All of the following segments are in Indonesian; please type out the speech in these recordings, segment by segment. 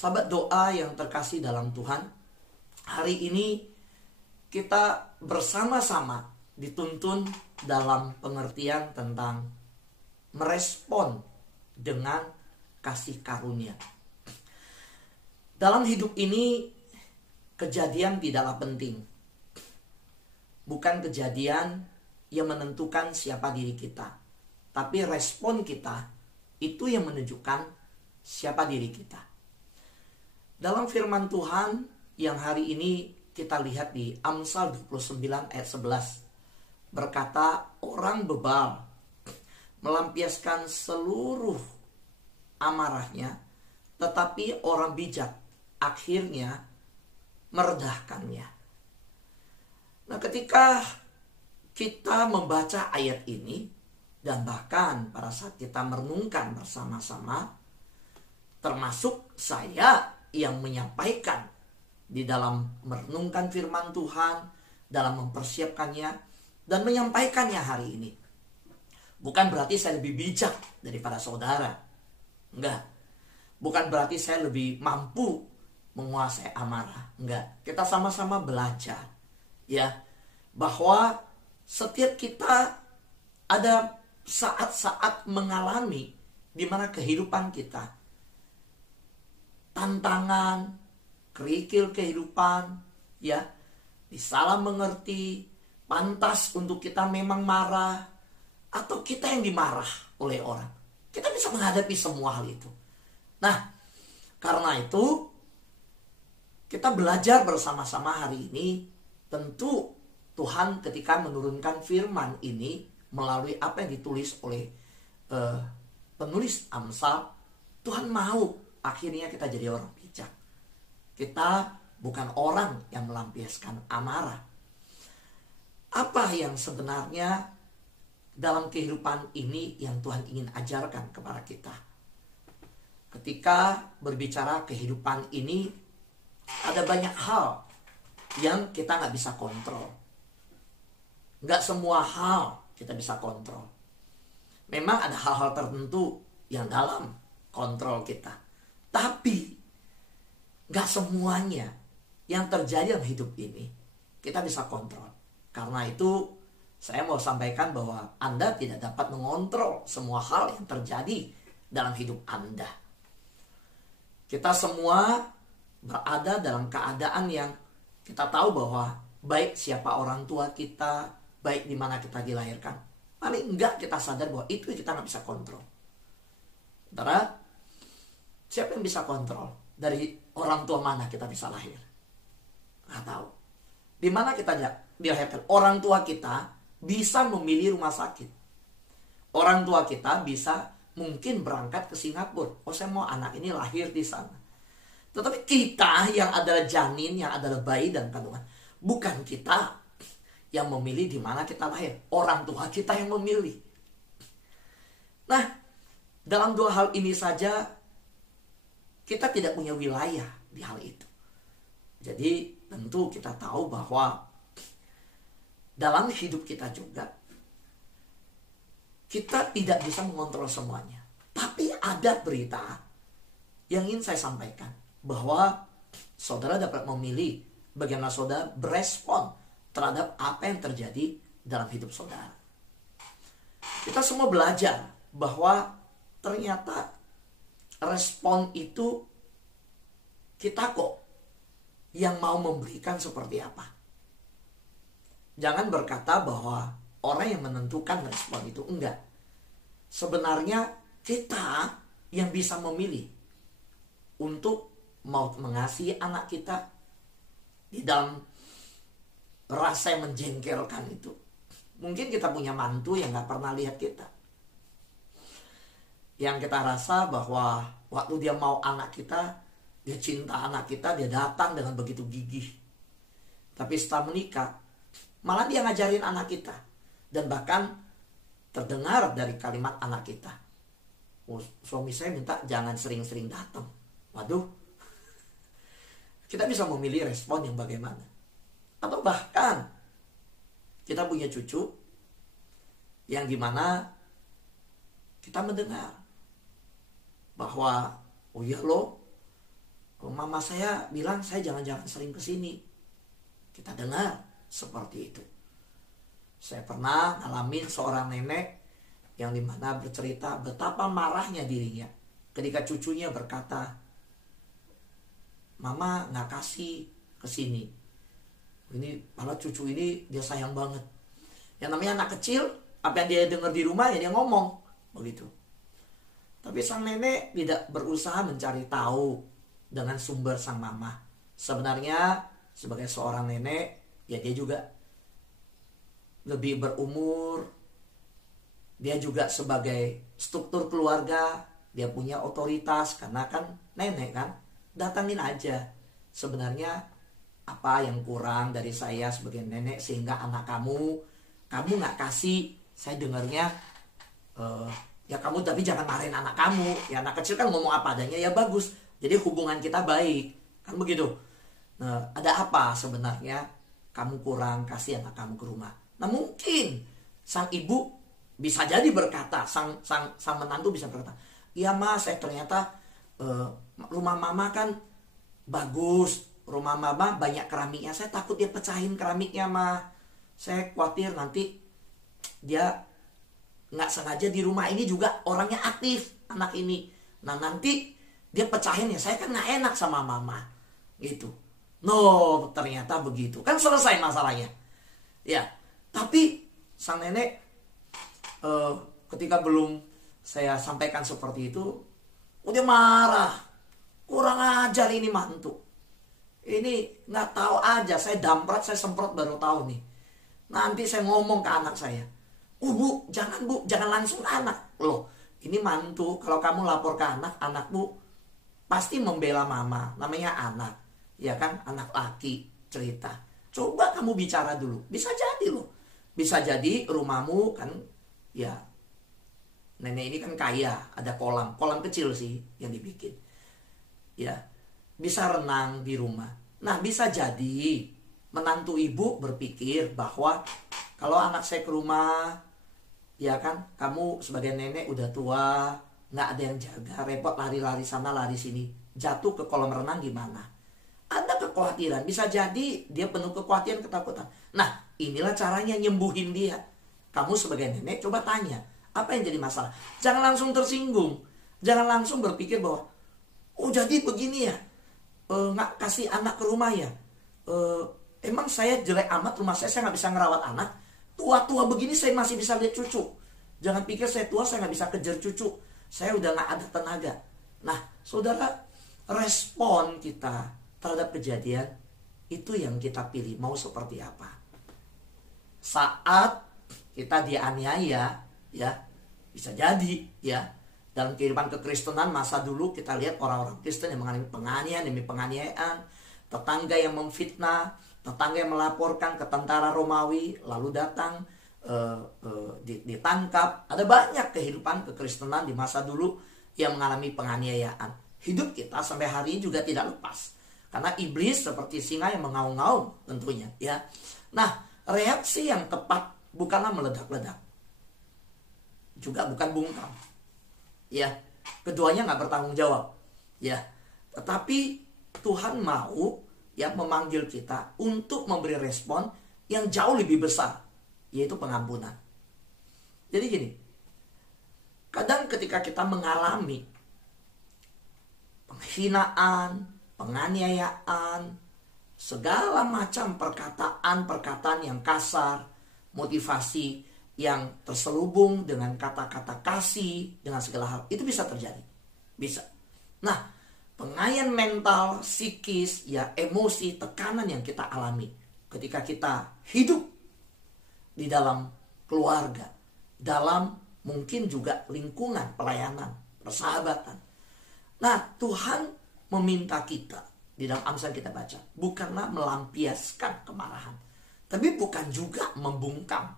Sahabat doa yang terkasih dalam Tuhan, hari ini kita bersama-sama dituntun dalam pengertian tentang merespon dengan kasih karunia. Dalam hidup ini, kejadian tidaklah penting. Bukan kejadian yang menentukan siapa diri kita, tapi respon kita itu yang menunjukkan siapa diri kita. Dalam firman Tuhan yang hari ini kita lihat di Amsal 29 ayat 11, berkata, orang bebal melampiaskan seluruh amarahnya, tetapi orang bijak akhirnya meredahkannya. Nah, ketika kita membaca ayat ini, dan bahkan pada saat kita merenungkan bersama-sama, termasuk saya yang menyampaikan di dalam merenungkan firman Tuhan, dalam mempersiapkannya dan menyampaikannya hari ini. Bukan berarti saya lebih bijak daripada saudara. Enggak. Bukan berarti saya lebih mampu menguasai amarah. Enggak. Kita sama-sama belajar. Ya, bahwa setiap kita ada saat-saat mengalami di mana kehidupan kita, tantangan, kerikil kehidupan, ya, disalah mengerti, pantas untuk kita memang marah, atau kita yang dimarah oleh orang. Kita bisa menghadapi semua hal itu. Nah, karena itu kita belajar bersama-sama hari ini. Tentu Tuhan ketika menurunkan firman ini melalui apa yang ditulis oleh penulis Amsal, Tuhan mau akhirnya kita jadi orang bijak. Kita bukan orang yang melampiaskan amarah. Apa yang sebenarnya dalam kehidupan ini yang Tuhan ingin ajarkan kepada kita? Ketika berbicara kehidupan ini, ada banyak hal yang kita nggak bisa kontrol. Nggak semua hal kita bisa kontrol. Memang ada hal-hal tertentu yang dalam kontrol kita. Tapi nggak semuanya yang terjadi dalam hidup ini kita bisa kontrol. Karena itu saya mau sampaikan bahwa Anda tidak dapat mengontrol semua hal yang terjadi dalam hidup Anda. Kita semua berada dalam keadaan yang kita tahu bahwa baik siapa orang tua kita, baik di mana kita dilahirkan, paling enggak kita sadar bahwa itu kita nggak bisa kontrol. Saudara, siapa yang bisa kontrol? Dari orang tua mana kita bisa lahir? Nggak tahu. Di mana kita dilahirkan? Orang tua kita bisa memilih rumah sakit. Orang tua kita bisa mungkin berangkat ke Singapura. Oh, saya mau anak ini lahir di sana. Tetapi kita yang adalah janin, yang adalah bayi dan kandungan, bukan kita yang memilih di mana kita lahir. Orang tua kita yang memilih. Nah, dalam dua hal ini saja kita tidak punya wilayah di hal itu. Jadi tentu kita tahu bahwa dalam hidup kita juga kita tidak bisa mengontrol semuanya. Tapi ada berita yang ingin saya sampaikan, bahwa saudara dapat memilih bagaimana saudara berespon terhadap apa yang terjadi dalam hidup saudara. Kita semua belajar bahwa ternyata respon itu kita kok yang mau memberikan seperti apa. Jangan berkata bahwa orang yang menentukan respon itu, enggak. Sebenarnya kita yang bisa memilih untuk mau mengasihi anak kita di dalam rasa yang menjengkelkan itu. Mungkin kita punya mantu yang gak pernah lihat kita, yang kita rasa bahwa waktu dia mau anak kita, dia cinta anak kita, dia datang dengan begitu gigih. Tapi setelah menikah, malah dia ngajarin anak kita. Dan bahkan terdengar dari kalimat anak kita, oh, suami saya minta jangan sering-sering datang. Waduh, kita bisa memilih respon yang bagaimana. Atau bahkan kita punya cucu yang dimana kita mendengar bahwa oh ya loh, Mama saya bilang saya jangan-jangan sering kesini. Kita dengar seperti itu. Saya pernah ngalamin seorang nenek yang dimana bercerita betapa marahnya dirinya ketika cucunya berkata, Mama gak kasih kesini. Ini malah cucu ini dia sayang banget. Yang namanya anak kecil, apa yang dia dengar di rumah ya dia ngomong begitu. Tapi sang nenek tidak berusaha mencari tahu dengan sumber sang mama. Sebenarnya sebagai seorang nenek, ya dia juga lebih berumur. Dia juga sebagai struktur keluarga, dia punya otoritas karena kan nenek kan. Datangin aja. Sebenarnya apa yang kurang dari saya sebagai nenek sehingga anak kamu gak kasih. Saya dengarnya ya kamu tapi jangan marahin anak kamu. Ya anak kecil kan ngomong apa adanya ya bagus. Jadi hubungan kita baik. Kan begitu. Nah, ada apa sebenarnya kamu kurang kasih anak kamu ke rumah? Nah, mungkin sang ibu bisa jadi berkata, sang menantu bisa berkata, iya mas, saya ternyata rumah mama kan bagus. Rumah mama banyak keramiknya. Saya takut dia pecahin keramiknya mah. Saya khawatir nanti dia nggak sengaja di rumah ini juga orangnya aktif anak ini. Nah nanti dia pecahin ya saya kan nggak enak sama mama gitu. No ternyata begitu kan selesai masalahnya. Ya tapi sang nenek ketika belum saya sampaikan seperti itu udah marah. Kurang ajar ini mantu. Ini nggak tahu aja saya damprat saya semprot baru tahu nih. Nanti saya ngomong ke anak saya. Bu, jangan langsung anak. Loh, ini mantu. Kalau kamu lapor ke anakmu pasti membela mama. Namanya anak. Ya kan, anak laki cerita. Coba kamu bicara dulu. Bisa jadi loh. Bisa jadi rumahmu kan, ya nenek ini kan kaya. Ada kolam kecil sih yang dibikin. Ya, bisa renang di rumah. Nah, bisa jadi menantu ibu berpikir bahwa kalau anak saya ke rumah, ya kan, kamu sebagai nenek udah tua, nggak ada yang jaga, repot lari-lari sana lari sini, jatuh ke kolam renang gimana? Ada kekhawatiran, bisa jadi dia penuh kekhawatiran, ketakutan. Nah, inilah caranya nyembuhin dia. Kamu sebagai nenek coba tanya, apa yang jadi masalah? Jangan langsung tersinggung, jangan langsung berpikir bahwa, oh jadi begini ya, nggak kasih anak ke rumah ya. Emang saya jelek amat rumah saya nggak bisa ngerawat anak. Tua-tua begini saya masih bisa lihat cucu. Jangan pikir saya tua saya nggak bisa kejar cucu. Saya udah nggak ada tenaga. Nah, saudara, respon kita terhadap kejadian itu yang kita pilih mau seperti apa. Saat kita dianiaya, ya bisa jadi, ya dalam kehidupan kekristenan masa dulu kita lihat orang-orang Kristen yang mengalami penganiayaan demi penganiayaan, tetangga yang memfitnah, tetangga yang melaporkan ke tentara Romawi lalu datang ditangkap. Ada banyak kehidupan kekristenan di masa dulu yang mengalami penganiayaan. Hidup kita sampai hari ini juga tidak lepas karena iblis seperti singa yang mengaum-ngaum tentunya, ya. Nah, reaksi yang tepat bukanlah meledak-ledak, juga bukan bungkam, ya. Keduanya nggak bertanggung jawab, ya. Tetapi Tuhan mau ya memanggil kita untuk memberi respon yang jauh lebih besar, yaitu pengampunan. Jadi gini, kadang ketika kita mengalami penghinaan, penganiayaan, segala macam perkataan yang kasar, motivasi yang terselubung dengan kata-kata kasih, dengan segala hal, itu bisa terjadi. Bisa. Nah, pengayaan mental, psikis, ya emosi, tekanan yang kita alami ketika kita hidup di dalam keluarga, dalam mungkin juga lingkungan pelayanan, persahabatan. Nah, Tuhan meminta kita di dalam Amsal kita baca, bukanlah melampiaskan kemarahan, tapi bukan juga membungkam.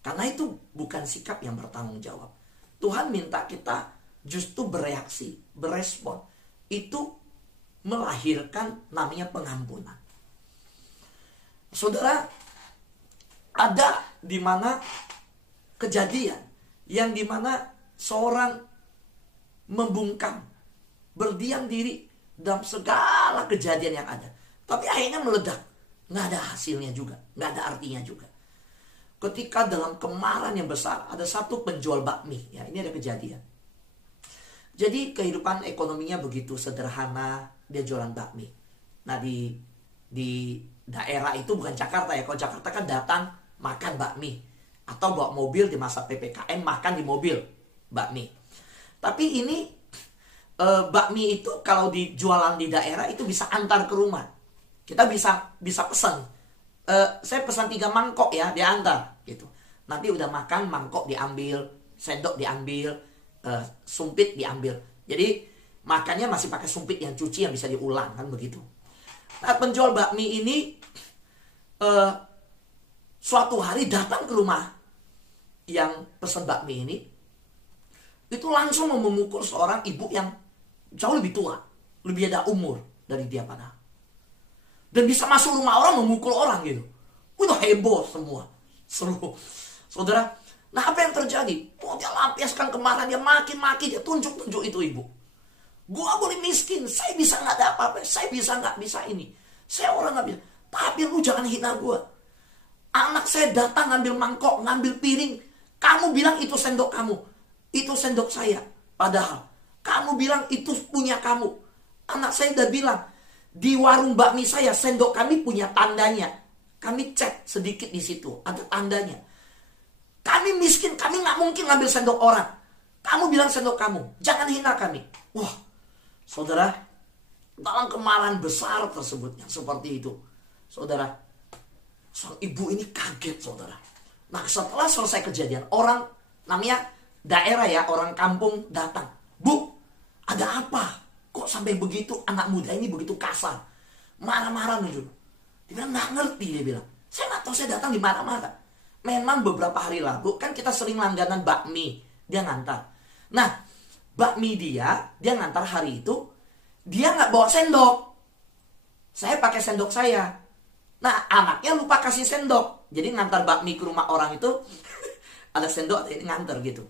Karena itu bukan sikap yang bertanggung jawab. Tuhan minta kita justru bereaksi, berespon. Itu melahirkan namanya pengampunan. Saudara, ada di mana kejadian yang di mana seorang membungkam, berdiam diri, dalam segala kejadian yang ada. Tapi akhirnya meledak. Nggak ada hasilnya juga, nggak ada artinya juga. Ketika dalam kemarahan yang besar, ada satu penjual bakmi. Ya, ini ada kejadian. Jadi kehidupan ekonominya begitu sederhana, dia jualan bakmi. Nah di daerah itu bukan Jakarta ya. Kalau Jakarta kan datang makan bakmi. Atau bawa mobil di masa PPKM makan di mobil bakmi. Tapi ini bakmi itu kalau dijualan di daerah itu bisa antar ke rumah. Kita bisa pesan. Saya pesan 3 mangkok ya, diantar gitu. Nanti udah makan, mangkok diambil, sendok diambil, sumpit diambil. Jadi makannya masih pakai sumpit yang cuci yang bisa diulang kan begitu. Nah, penjual bakmi ini suatu hari datang ke rumah yang pesan bakmi ini, itu langsung memukul seorang ibu yang jauh lebih tua, lebih ada umur dari dia padahal. Dan bisa masuk rumah orang memukul orang gitu. Udah heboh semua, seru. Saudara, nah apa yang terjadi? Oh, dia lampiaskan kemarahan, dia maki-maki, dia tunjuk-tunjuk itu ibu. Gua boleh miskin, saya bisa nggak ada apa-apa, saya bisa nggak bisa ini, saya orang nggak bisa. Tapi lu jangan hina gua. Anak saya datang ngambil mangkok, ngambil piring, kamu bilang itu sendok kamu, itu sendok saya. Padahal kamu bilang itu punya kamu. Anak saya udah bilang di warung bakmi saya sendok kami punya tandanya. Kami cek sedikit di situ, ada tandanya. Kami miskin, kami nggak mungkin ngambil sendok orang. Kamu bilang sendok kamu, jangan hina kami. Wah, saudara, dalam kemarahan besar tersebut yang seperti itu, saudara, sang ibu ini kaget, saudara. Nah, setelah selesai kejadian, orang namanya daerah ya, orang kampung datang. Bu, ada apa? Kok sampai begitu anak muda ini begitu kasar? Marah-marah nih dulu. Dia bilang nggak ngerti, dia bilang. Saya nggak tahu, saya datang di mana-mana. Memang beberapa hari lalu kan kita sering langganan bakmi, dia ngantar. Nah, bakmi dia ngantar hari itu, dia nggak bawa sendok. Saya pakai sendok saya. Nah, anaknya lupa kasih sendok. Jadi ngantar bakmi ke rumah orang itu ada sendok, ada ngantar gitu.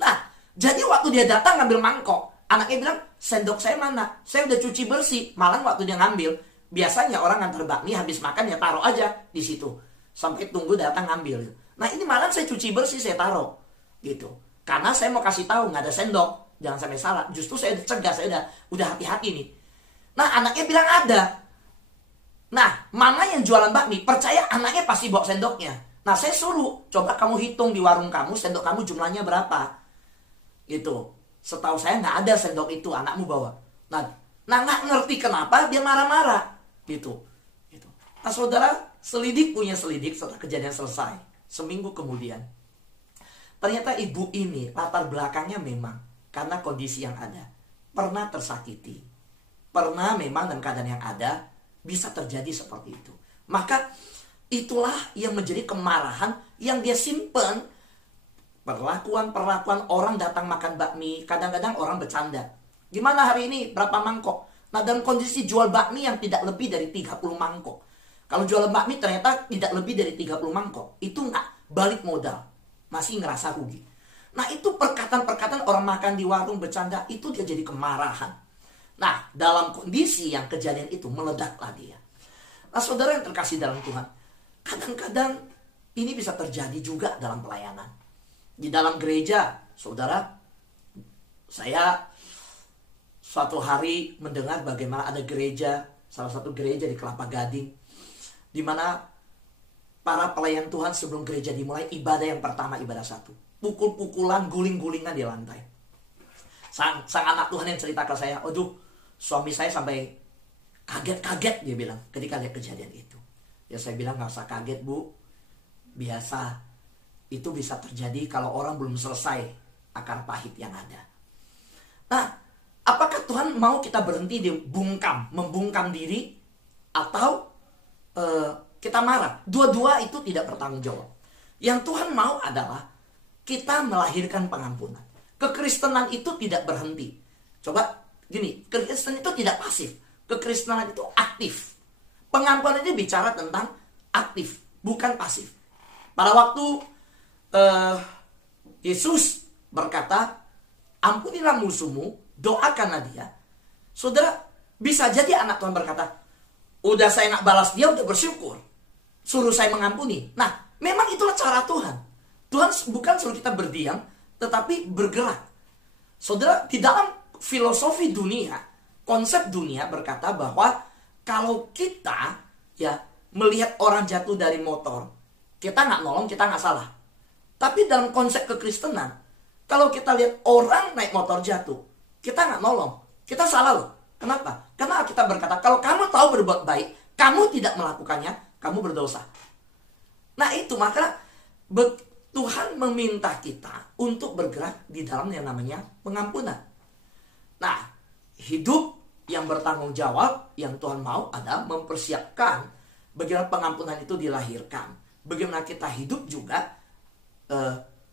Nah, jadi waktu dia datang ngambil mangkok, anaknya bilang, sendok saya mana? Saya udah cuci bersih. Malah waktu dia ngambil, biasanya orang ngantar bakmi habis makan ya taruh aja di situ sampai tunggu datang ngambil. Nah, ini malah saya cuci bersih, saya taruh gitu. Karena saya mau kasih tahu nggak ada sendok, jangan sampai salah. Justru saya cegah, saya udah hati-hati nih. Nah, anaknya bilang ada. Nah, mama yang jualan bakmi percaya anaknya pasti bawa sendoknya. Nah, saya suruh, coba kamu hitung di warung kamu sendok kamu jumlahnya berapa. Gitu. Setahu saya nggak ada sendok itu anakmu bawa. Nah nggak ngerti kenapa dia marah-marah gitu. Nah, saudara, selidik punya selidik setelah kejadian selesai. Seminggu kemudian, ternyata ibu ini latar belakangnya memang karena kondisi yang ada, pernah tersakiti, pernah memang dalam keadaan yang ada bisa terjadi seperti itu. Maka itulah yang menjadi kemarahan yang dia simpen. Perlakuan orang datang makan bakmi, kadang-kadang orang bercanda. Gimana hari ini berapa mangkok? Nah, dalam kondisi jual bakmi yang tidak lebih dari 30 mangkok. Kalau jualan bakmi ternyata tidak lebih dari 30 mangkok, itu nggak balik modal, masih ngerasa rugi. Nah, itu perkataan-perkataan orang makan di warung bercanda, itu dia jadi kemarahan. Nah, dalam kondisi yang kejadian itu meledaklah dia. Nah, saudara yang terkasih dalam Tuhan, kadang-kadang ini bisa terjadi juga dalam pelayanan. Di dalam gereja, saudara, saya suatu hari mendengar bagaimana ada gereja, salah satu gereja di Kelapa Gading, di mana para pelayan Tuhan sebelum gereja dimulai, ibadah yang pertama, ibadah satu, pukul-pukulan, guling-gulingan di lantai. Sang anak Tuhan yang cerita ke saya, aduh, suami saya sampai kaget-kaget, dia bilang, ketika lihat kejadian itu. Ya saya bilang, gak usah kaget, Bu, biasa. Itu bisa terjadi kalau orang belum selesai akar pahit yang ada. Nah, apakah Tuhan mau kita berhenti di membungkam diri, atau kita marah? Dua-dua itu tidak bertanggung jawab. Yang Tuhan mau adalah kita melahirkan pengampunan. Kekristenan itu tidak berhenti. Coba gini, kekristenan itu tidak pasif. Kekristenan itu aktif. Pengampunan ini bicara tentang aktif, bukan pasif. Pada waktu Yesus berkata, ampunilah musuhmu, doakanlah dia. Saudara, Bisa jadi anak Tuhan berkata, udah saya nggak balas dia, udah bersyukur. Suruh saya mengampuni. Nah, memang itulah cara Tuhan. Tuhan bukan suruh kita berdiam, tetapi bergerak. Saudara, di dalam filosofi dunia, konsep dunia berkata bahwa kalau kita ya melihat orang jatuh dari motor, kita nggak nolong, kita nggak salah. Tapi dalam konsep kekristenan, kalau kita lihat orang naik motor jatuh, kita nggak nolong, kita salah loh. Kenapa? Karena kita berkata, kalau kamu tahu berbuat baik, kamu tidak melakukannya, kamu berdosa. Nah itu, maka Tuhan meminta kita untuk bergerak di dalam yang namanya pengampunan. Nah, hidup yang bertanggung jawab yang Tuhan mau adalah mempersiapkan bagaimana pengampunan itu dilahirkan. Bagaimana kita hidup juga,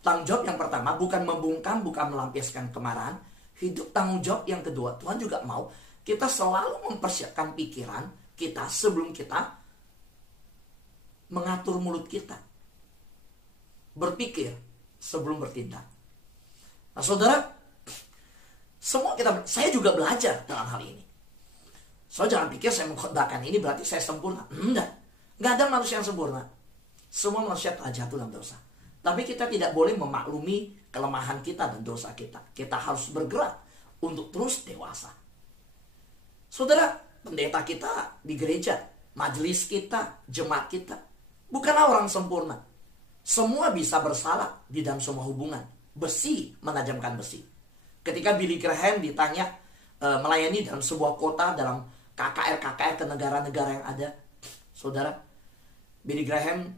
tanggung jawab yang pertama bukan membungkam, bukan melampiaskan kemarahan. Hidup tanggung jawab yang kedua, Tuhan juga mau kita selalu mempersiapkan pikiran kita sebelum kita mengatur mulut kita. Berpikir sebelum bertindak. Nah saudara, saya juga belajar dalam hal ini. So jangan pikir saya mengkhotbahkan ini berarti saya sempurna. Enggak ada manusia yang sempurna. Semua manusia telah jatuh dalam dosa. Tapi kita tidak boleh memaklumi kelemahan kita dan dosa kita. Kita harus bergerak untuk terus dewasa. Saudara, pendeta kita di gereja, majelis kita, jemaat kita, bukanlah orang sempurna. Semua bisa bersalah di dalam semua hubungan. Besi menajamkan besi. Ketika Billy Graham ditanya melayani dalam sebuah kota, dalam KKR ke negara-negara yang ada, saudara, Billy Graham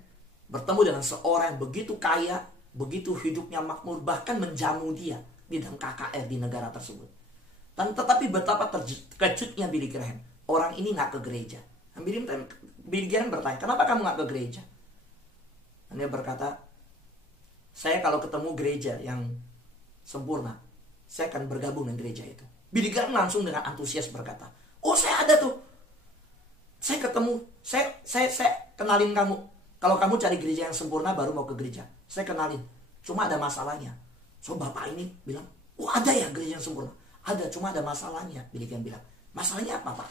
bertemu dengan seorang yang begitu kaya, begitu hidupnya makmur, bahkan menjamu dia di dalam KKR di negara tersebut. Dan tetapi betapa terkejutnya Billy Graham, orang ini nggak ke gereja. Dan Billy Graham bertanya, kenapa kamu nggak ke gereja? Dan dia berkata, saya kalau ketemu gereja yang sempurna, saya akan bergabung dengan gereja itu. Billy Graham langsung dengan antusias berkata, oh saya ada tuh, saya ketemu, saya kenalin kamu. Kalau kamu cari gereja yang sempurna baru mau ke gereja, saya kenalin. Cuma ada masalahnya. So bapak ini bilang, oh ada ya gereja yang sempurna? Ada, cuma ada masalahnya. Billy Graham bilang, masalahnya apa pak?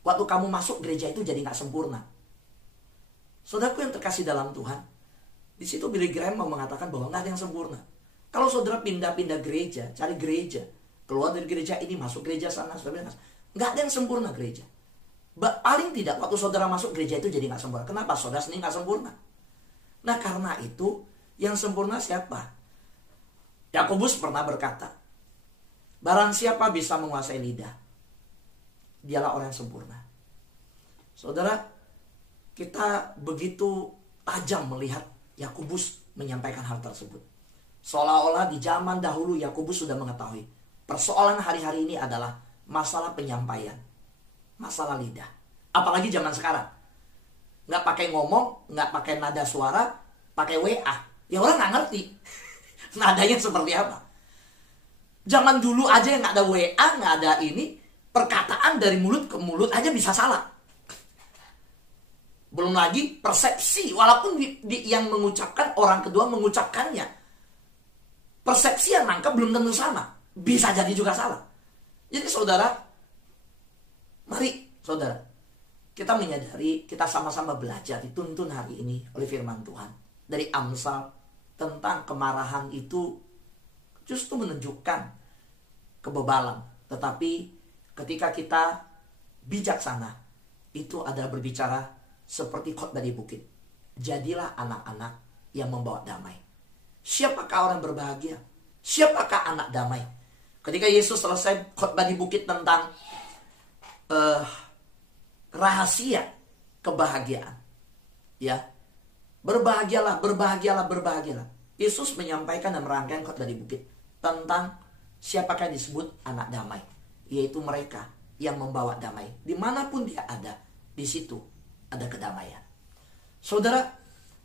Waktu kamu masuk gereja itu jadi gak sempurna. Saudaraku yang terkasih dalam Tuhan, di situ Billy Graham mau mengatakan bahwa gak ada yang sempurna. Kalau saudara pindah-pindah gereja, cari gereja, keluar dari gereja ini, masuk gereja sana, saudara, gak ada yang sempurna gereja. Paling tidak waktu saudara masuk gereja itu jadi gak sempurna. Kenapa? Saudara sendiri gak sempurna. Nah karena itu, yang sempurna siapa? Yakobus pernah berkata, barang siapa bisa menguasai lidah, dialah orang yang sempurna. Saudara, kita begitu tajam melihat Yakobus menyampaikan hal tersebut. Seolah-olah di zaman dahulu Yakobus sudah mengetahui persoalan hari-hari ini adalah masalah penyampaian, masalah lidah. Apalagi zaman sekarang, nggak pakai ngomong, nggak pakai nada suara, pakai WA. Ya orang nggak ngerti nadanya seperti apa. Zaman dulu aja yang nggak ada WA, nggak ada ini, perkataan dari mulut ke mulut aja bisa salah. Belum lagi persepsi, walaupun yang mengucapkan orang kedua mengucapkannya, persepsi yang nangkep belum tentu sama, bisa jadi juga salah. Jadi saudara, mari saudara, kita menyadari, kita sama-sama belajar, dituntun hari ini oleh firman Tuhan dari Amsal tentang kemarahan itu justru menunjukkan kebebalan. Tetapi ketika kita bijaksana, itu adalah berbicara seperti khotbah di bukit. Jadilah anak-anak yang membawa damai. Siapakah orang berbahagia? Siapakah anak damai? Ketika Yesus selesai khotbah di bukit tentang rahasia kebahagiaan, ya, berbahagialah, berbahagialah, berbahagialah. Yesus menyampaikan dan merangkai khotbah di bukit tentang siapakah disebut anak damai, yaitu mereka yang membawa damai. Dimanapun dia ada, di situ ada kedamaian. Saudara,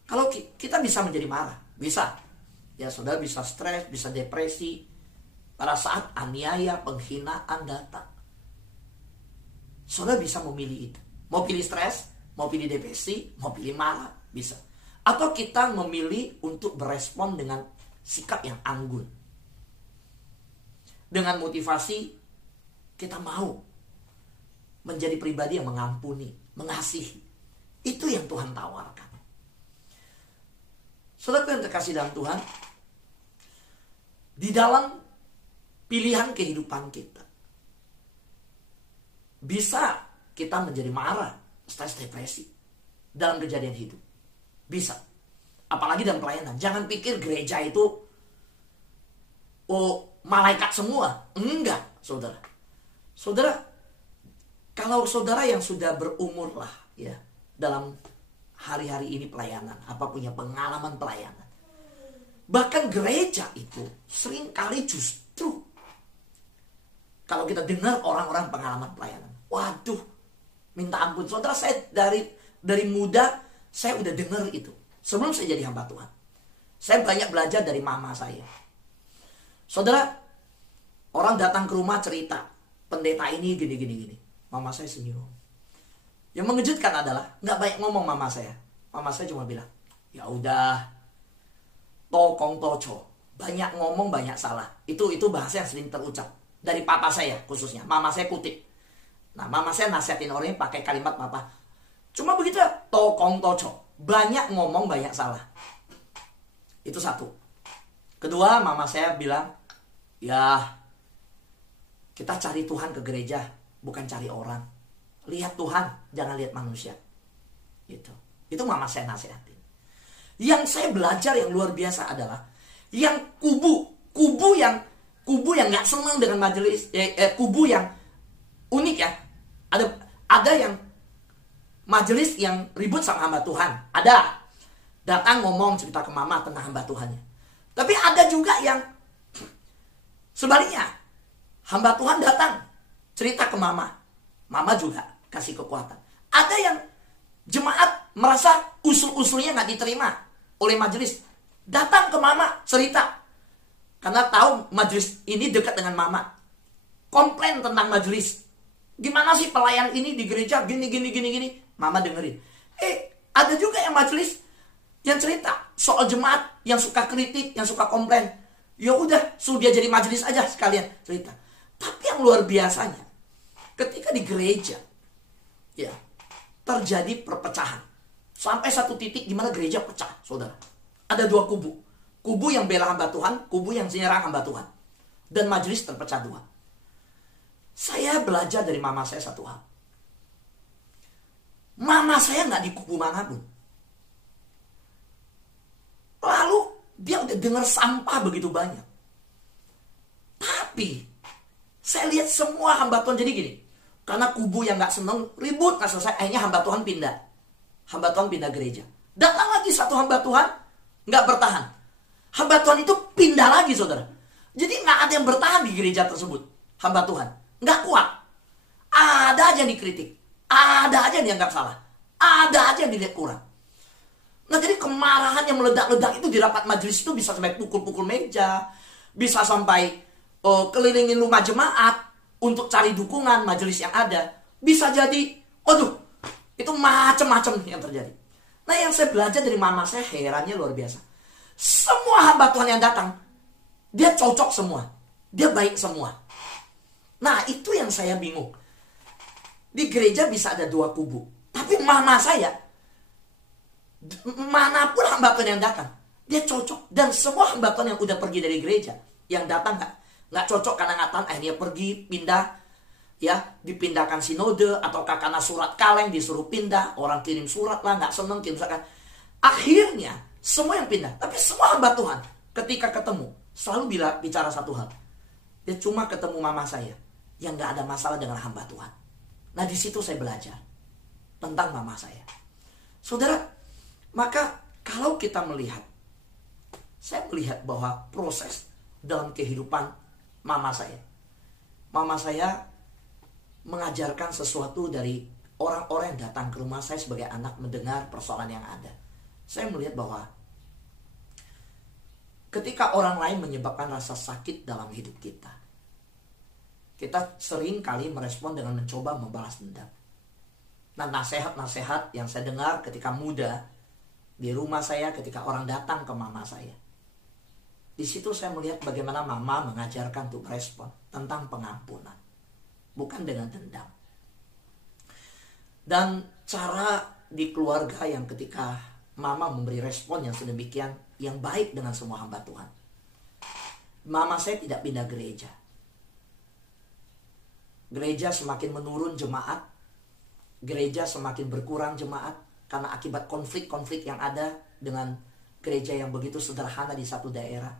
kalau kita bisa menjadi marah, bisa. Ya, saudara bisa stres, bisa depresi pada saat aniaya, penghinaan datang. Saudara bisa memilih itu. Mau pilih stres, mau pilih depresi, mau pilih marah, bisa. Atau kita memilih untuk berespon dengan sikap yang anggun. Dengan motivasi kita mau menjadi pribadi yang mengampuni, mengasihi. Itu yang Tuhan tawarkan. Saudara yang terkasih dalam Tuhan, di dalam pilihan kehidupan kita, bisa kita menjadi marah, stres, depresi dalam kejadian hidup. Bisa. Apalagi dalam pelayanan. Jangan pikir gereja itu malaikat semua. Enggak, saudara. Saudara, kalau saudara yang sudah berumur lah ya, dalam hari-hari ini pelayanan, apa punya pengalaman pelayanan, bahkan gereja itu sering kali justru kalau kita dengar orang-orang pengalaman pelayanan, waduh, minta ampun saudara, saya dari muda saya udah dengar itu. Sebelum saya jadi hamba Tuhan, saya banyak belajar dari mama saya. Saudara, orang datang ke rumah cerita, pendeta ini gini. Mama saya senyum. Yang mengejutkan adalah nggak banyak ngomong mama saya. Mama saya cuma bilang, ya udah, tokong toco, banyak ngomong banyak salah. Itu bahasa yang sering terucap dari papa saya khususnya. Mama saya kutip. Nah, mama saya nasihatin orangnya pakai kalimat papa, cuma begitu ya, tokong toco, banyak ngomong banyak salah. Itu satu. Kedua, mama saya bilang, ya kita cari Tuhan ke gereja, bukan cari orang. Lihat Tuhan, jangan lihat manusia. Itu mama saya nasihatin. Yang saya belajar yang luar biasa adalah yang kubu yang nggak senang dengan majelis, kubu yang unik ya. Ada yang majelis yang ribut sama hamba Tuhan, ada datang ngomong cerita ke mama tentang hamba Tuhannya. Tapi ada juga yang sebaliknya, hamba Tuhan datang cerita ke mama juga kasih kekuatan. Ada yang jemaat merasa usul-usulnya nggak diterima oleh majelis, datang ke mama cerita karena tahu majelis ini dekat dengan mama, komplain tentang majelis. Gimana sih pelayan ini di gereja gini. Mama dengerin. Ada juga yang majelis yang cerita soal jemaat yang suka kritik, yang suka komplain. Ya udah, suruh dia jadi majelis aja sekalian cerita. Tapi yang luar biasanya, ketika di gereja ya terjadi perpecahan sampai satu titik di mana gereja pecah, saudara. Ada dua kubu yang bela hamba Tuhan, kubu yang menyerang hamba Tuhan, dan majelis terpecah dua. Saya belajar dari mama saya satu hal. Mama saya nggak di kubu manapun. Lalu dia udah dengar sampah begitu banyak. Tapi saya lihat semua hamba Tuhan jadi gini. Karena kubu yang gak seneng ribut, gak selesai, akhirnya hamba Tuhan pindah. Hamba Tuhan pindah gereja. Datang lagi satu hamba Tuhan, gak bertahan. Hamba Tuhan itu pindah lagi, saudara. Jadi gak ada yang bertahan di gereja tersebut. Hamba Tuhan gak kuat. Ada aja yang dikritik, ada aja yang dianggap salah, ada aja yang dilihat kurang. Nah, jadi kemarahan yang meledak-ledak itu di rapat majelis itu bisa sampai pukul-pukul meja, bisa sampai kelilingin rumah jemaat untuk cari dukungan majelis yang ada. Bisa jadi, itu macam-macam yang terjadi. Nah, yang saya belajar dari mama saya herannya luar biasa. Semua hamba Tuhan yang datang, dia cocok semua, dia baik semua. Nah, itu yang saya bingung. Di gereja bisa ada dua kubu, tapi mama saya, manapun hamba Tuhan yang datang, dia cocok. Dan semua hamba Tuhan yang udah pergi dari gereja, yang datang nggak cocok karena nggak tahan, akhirnya pergi, pindah, ya dipindahkan sinode, ataukah karena surat kaleng disuruh pindah, orang kirim surat lah, nggak seneng kirim surat. Akhirnya semua yang pindah, tapi semua hamba Tuhan ketika ketemu selalu bicara satu hal. Dia cuma ketemu mama saya yang nggak ada masalah dengan hamba Tuhan. Nah, di situ saya belajar tentang mama saya, saudara. Maka kalau kita melihat, saya melihat bahwa proses dalam kehidupan mama saya mengajarkan sesuatu dari orang-orang yang datang ke rumah saya sebagai anak, mendengar persoalan yang ada. Saya melihat bahwa ketika orang lain menyebabkan rasa sakit dalam hidup kita sering kali merespon dengan mencoba membalas dendam. Nah, nasihat-nasihat yang saya dengar ketika muda di rumah saya, ketika orang datang ke mama saya, di situ saya melihat bagaimana mama mengajarkan untuk respon tentang pengampunan, bukan dengan dendam. Dan cara di keluarga yang ketika mama memberi respon yang sedemikian, yang baik dengan semua hamba Tuhan. Mama saya tidak pindah gereja. Gereja semakin menurun jemaat. Gereja semakin berkurang jemaat karena akibat konflik-konflik yang ada dengan gereja yang begitu sederhana di satu daerah.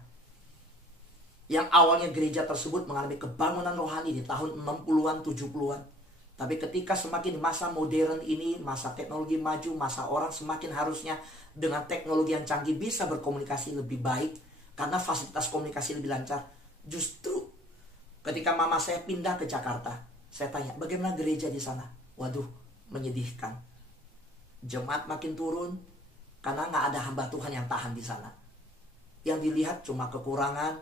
Yang awalnya gereja tersebut mengalami kebangunan rohani di tahun 60-an, 70-an. Tapi ketika semakin masa modern ini, masa teknologi maju, masa orang semakin harusnya dengan teknologi yang canggih bisa berkomunikasi lebih baik karena fasilitas komunikasi lebih lancar. Justru ketika mama saya pindah ke Jakarta, saya tanya, bagaimana gereja di sana? Waduh, menyedihkan. Jemaat makin turun karena nggak ada hamba Tuhan yang tahan di sana. Yang dilihat cuma kekurangan,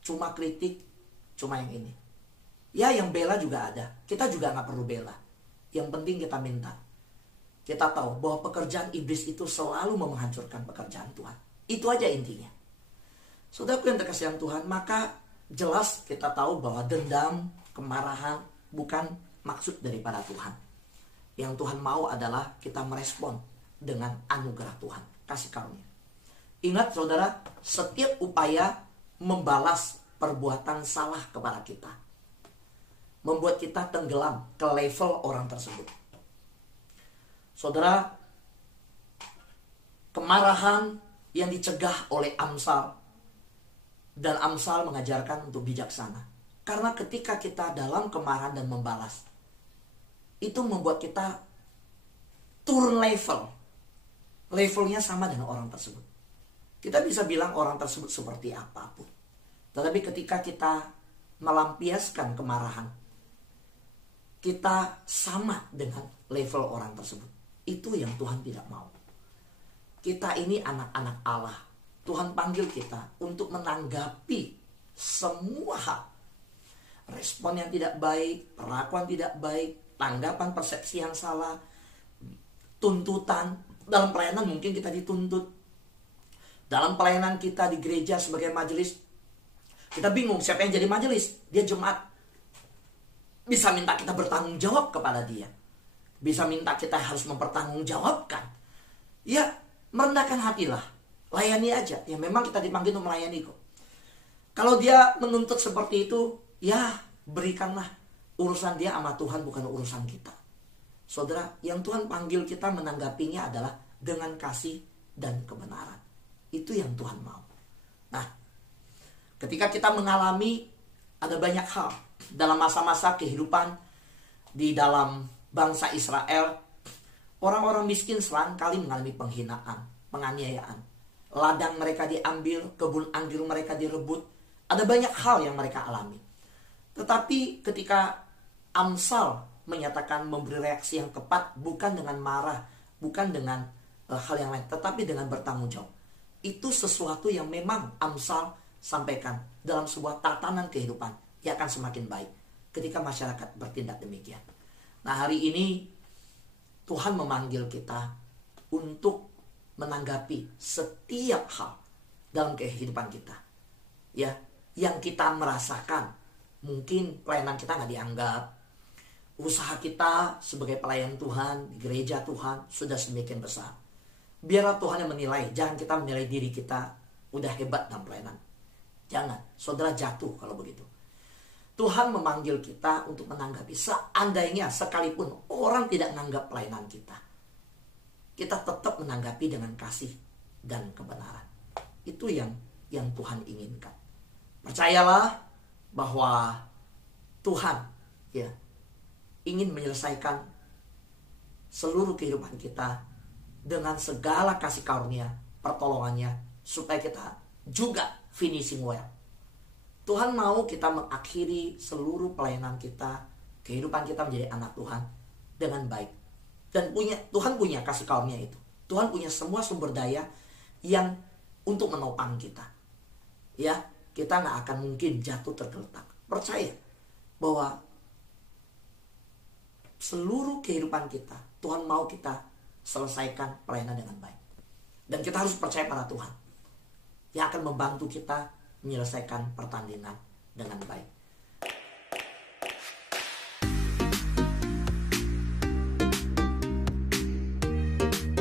cuma kritik, cuma yang ini. Ya, yang bela juga ada. Kita juga nggak perlu bela. Yang penting kita minta. Kita tahu bahwa pekerjaan iblis itu selalu menghancurkan pekerjaan Tuhan. Itu aja intinya. Saudaraku yang terkasihan Tuhan, maka jelas kita tahu bahwa dendam, kemarahan bukan maksud daripada Tuhan. Yang Tuhan mau adalah kita merespon dengan anugerah Tuhan, kasih karunia. Ingat saudara, setiap upaya membalas perbuatan salah kepada kita membuat kita tenggelam ke level orang tersebut. Saudara, kemarahan yang dicegah oleh Amsal, dan Amsal mengajarkan untuk bijaksana. Karena ketika kita dalam kemarahan dan membalas, itu membuat kita turun level. Levelnya sama dengan orang tersebut. Kita bisa bilang orang tersebut seperti apapun. Tetapi ketika kita melampiaskan kemarahan, kita sama dengan level orang tersebut. Itu yang Tuhan tidak mau. Kita ini anak-anak Allah. Tuhan panggil kita untuk menanggapi semua hal. Respon yang tidak baik, perlakuan tidak baik, tanggapan persepsi yang salah, tuntutan. Dalam pelayanan mungkin kita dituntut. Dalam pelayanan kita di gereja sebagai majelis, kita bingung siapa yang jadi majelis. Dia jemaat. Bisa minta kita bertanggung jawab kepada dia. Bisa minta kita harus mempertanggungjawabkan. Ya, merendahkan hatilah. Layani aja. Ya memang kita dipanggil untuk melayani kok. Kalau dia menuntut seperti itu, ya berikanlah. Urusan dia sama Tuhan, bukan urusan kita. Saudara, yang Tuhan panggil kita menanggapinya adalah dengan kasih dan kebenaran. Itu yang Tuhan mau. Nah, ketika kita mengalami ada banyak hal dalam masa-masa kehidupan di dalam bangsa Israel, orang-orang miskin selangkali mengalami penghinaan, penganiayaan. Ladang mereka diambil, kebun anggur mereka direbut. Ada banyak hal yang mereka alami. Tetapi ketika Amsal menyatakan memberi reaksi yang tepat, bukan dengan marah, bukan dengan hal yang lain, tetapi dengan bertanggung jawab. Itu sesuatu yang memang Amsal sampaikan dalam sebuah tatanan kehidupan yang akan semakin baik ketika masyarakat bertindak demikian. Nah, hari ini Tuhan memanggil kita untuk menanggapi setiap hal dalam kehidupan kita. Ya, yang kita merasakan, mungkin pelayanan kita nggak dianggap, usaha kita sebagai pelayan Tuhan di gereja Tuhan sudah sedemikian besar. Biarlah Tuhan yang menilai, jangan kita menilai diri kita udah hebat dalam pelayanan. Jangan, saudara jatuh kalau begitu. Tuhan memanggil kita untuk menanggapi seandainya sekalipun orang tidak menganggap pelayanan kita. Kita tetap menanggapi dengan kasih dan kebenaran. Itu yang Tuhan inginkan. Percayalah bahwa Tuhan ya ingin menyelesaikan seluruh kehidupan kita dengan segala kasih karunia, pertolongannya, supaya kita juga finishing well. Tuhan mau kita mengakhiri seluruh pelayanan kita, kehidupan kita menjadi anak Tuhan dengan baik. Dan Tuhan punya kasih karunia itu. Tuhan punya semua sumber daya yang untuk menopang kita. Ya, kita gak akan mungkin jatuh tergeletak. Percaya bahwa seluruh kehidupan kita, Tuhan mau kita selesaikan pelayanan dengan baik. Dan kita harus percaya pada Tuhan yang akan membantu kita menyelesaikan pertandingan dengan baik. Tuhan.